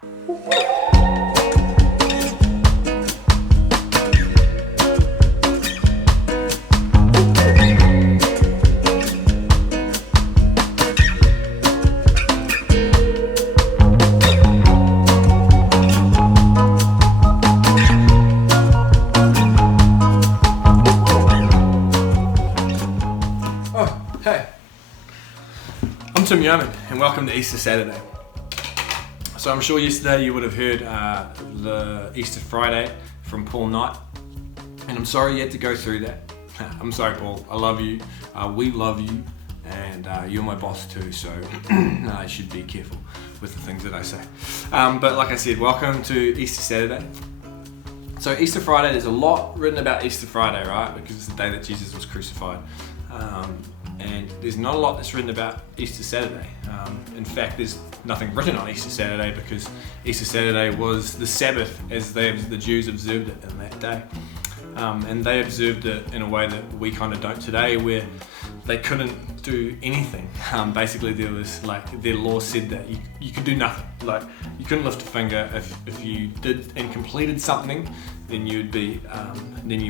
I'm Yeoman, and welcome to Easter Saturday. So I'm sure yesterday you would have heard the Easter Friday from Paul Knight, and I'm sorry you had to go through that. I'm sorry, Paul. I love you. We love you, and you're my boss too. So I should be careful with the things that I say. But like I said, welcome to Easter Saturday. So Easter Friday, there's a lot written about Easter Friday, right? Because it's the day that Jesus was crucified. And there's not a lot that's written about Easter Saturday. In fact, there's nothing written on Easter Saturday because Easter Saturday was the Sabbath as the Jews observed it in that day. And they observed it in a way that we kind of don't today, where they couldn't do anything. Basically, there was their law said that you could do nothing. Like, you couldn't lift a finger. If you did and completed something, then you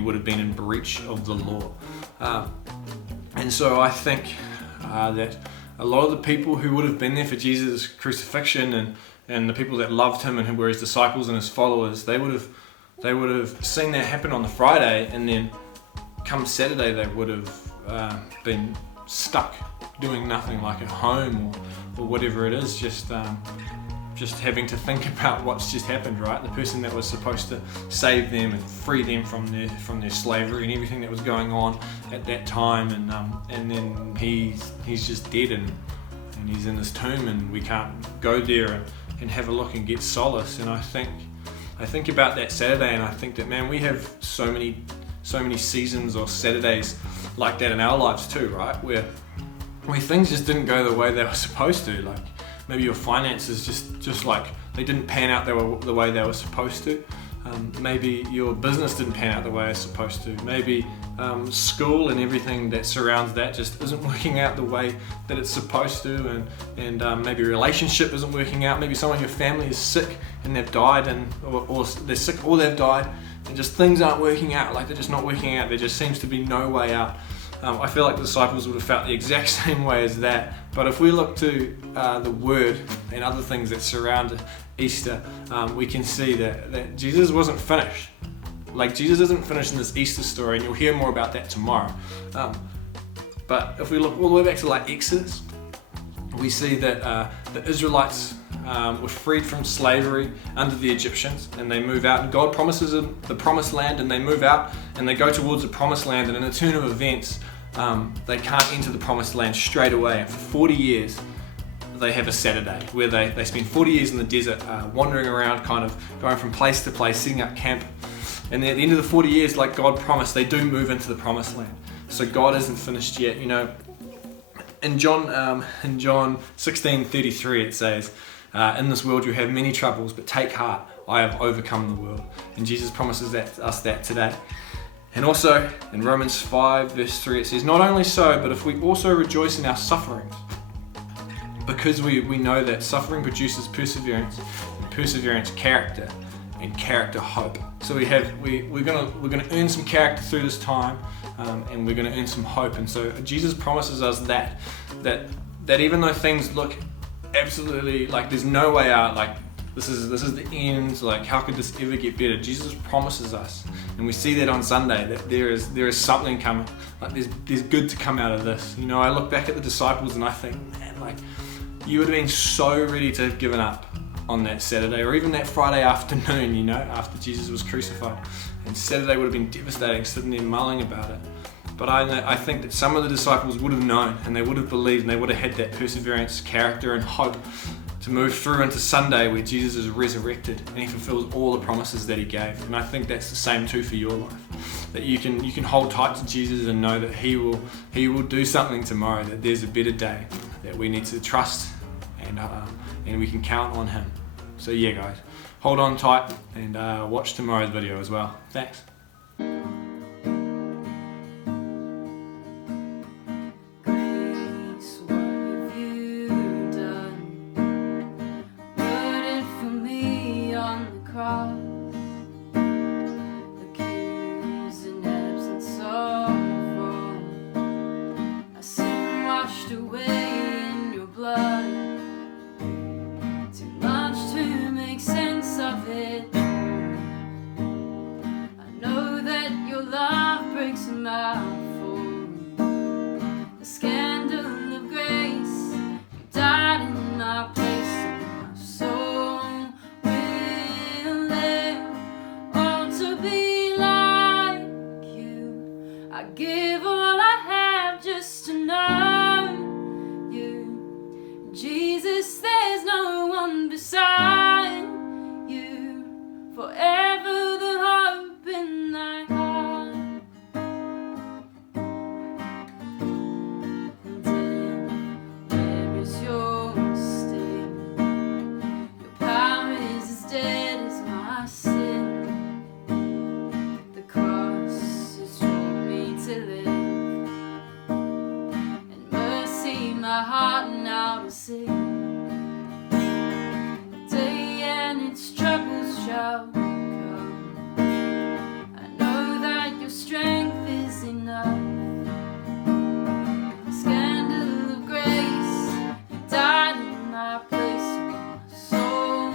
would have been in breach of the law. And so I think that a lot of the people who would have been there for Jesus' crucifixion and the people that loved him and who were his disciples and his followers, they would have seen that happen on the Friday, and then come Saturday they would have been stuck doing nothing, like at home or whatever it is, just having to think about what's just happened, right? The person that was supposed to save them and free them from their slavery and everything that was going on at that time, and then he's just dead and he's in his tomb, and we can't go there and have a look and get solace. And I think about that Saturday, and I think that, man, we have so many seasons or Saturdays like that in our lives too, right? Where things just didn't go the way they were supposed to. Like, maybe your finances just like they didn't pan out the way they were supposed to. Maybe your business didn't pan out the way it's supposed to. Maybe school and everything that surrounds that just isn't working out the way that it's supposed to, and maybe a relationship isn't working out. Maybe someone in your family is sick and they've died, or they're sick or they've died, and just things aren't working out. Like, they're just not working out. There just seems to be no way out. I feel like the disciples would have felt the exact same way as that. But if we look to the Word and other things that surround Easter, we can see that Jesus wasn't finished. Like, Jesus isn't finished in this Easter story, and you'll hear more about that tomorrow. But if we look all the way back to Exodus, we see that the Israelites were freed from slavery under the Egyptians, and they move out, and God promises them the promised land, and they move out and they go towards the promised land, and in a turn of events they can't enter the promised land straight away, and for 40 years they have a Saturday where they spend 40 years in the desert, wandering around, kind of going from place to place, setting up camp. And then at the end of the 40 years, like God promised, they do move into the promised land. So God isn't finished yet. In John 16:33 it says, in this world you have many troubles, but take heart, I have overcome the world. And Jesus promises us that today. And also in Romans 5 verse 3 it says, not only so, but if we also rejoice in our sufferings, because we know that suffering produces perseverance, and perseverance character, and character hope. So we're gonna earn some character through this time, and we're gonna earn some hope. And so Jesus promises us that even though things look absolutely like there's no way out, like this is the end, like how could this ever get better? Jesus promises us, and we see that on Sunday, that there is something coming. Like there's good to come out of this. I look back at the disciples and I think, man, like you would have been so ready to have given up on that Saturday, or even that Friday afternoon, after Jesus was crucified. And Saturday would have been devastating, sitting there mulling about it. But I think that some of the disciples would have known, and they would have believed, and they would have had that perseverance, character, and hope to move through into Sunday, where Jesus is resurrected and he fulfills all the promises that he gave. And I think that's the same too for your life. That you can hold tight to Jesus and know that he will do something tomorrow, that there's a better day, that we need to trust, and we can count on him. So yeah, guys, hold on tight and watch tomorrow's video as well. Thanks. Grace, what have you done? Burden for me. give all I have just to know you. Jesus, there's no one beside you. Forever the hope in thy heart. Where is your sting? Your power is as dead as my sin. The cross has taught me to live, and mercy my heart now to sing. The day and its troubles shall come. I know that your strength is enough. Scandal of grace, you died in my place. My soul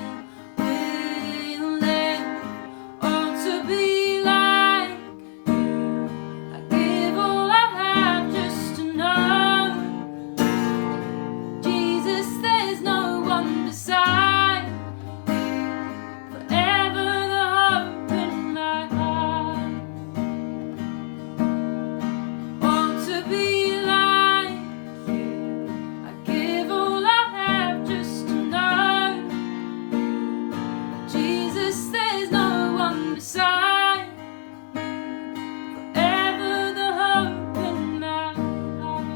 will live, oh, to be like you. I give all I have just to know Jesus, there's no one beside you. Forever the hope in my heart. Oh, to be like you. I give all I have just to know Jesus, there's no one beside you. Forever the hope in my heart.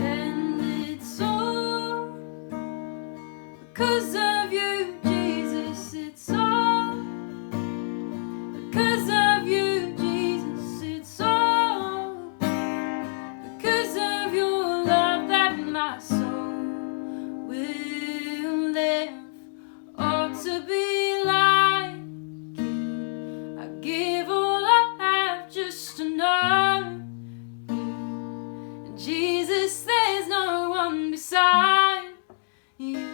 And it's all because of you, Jesus. It's all because of you, Jesus. It's all because of your love that my soul will live. Oh, to be like you. I give all I have just to know you. Jesus, there's no one beside you.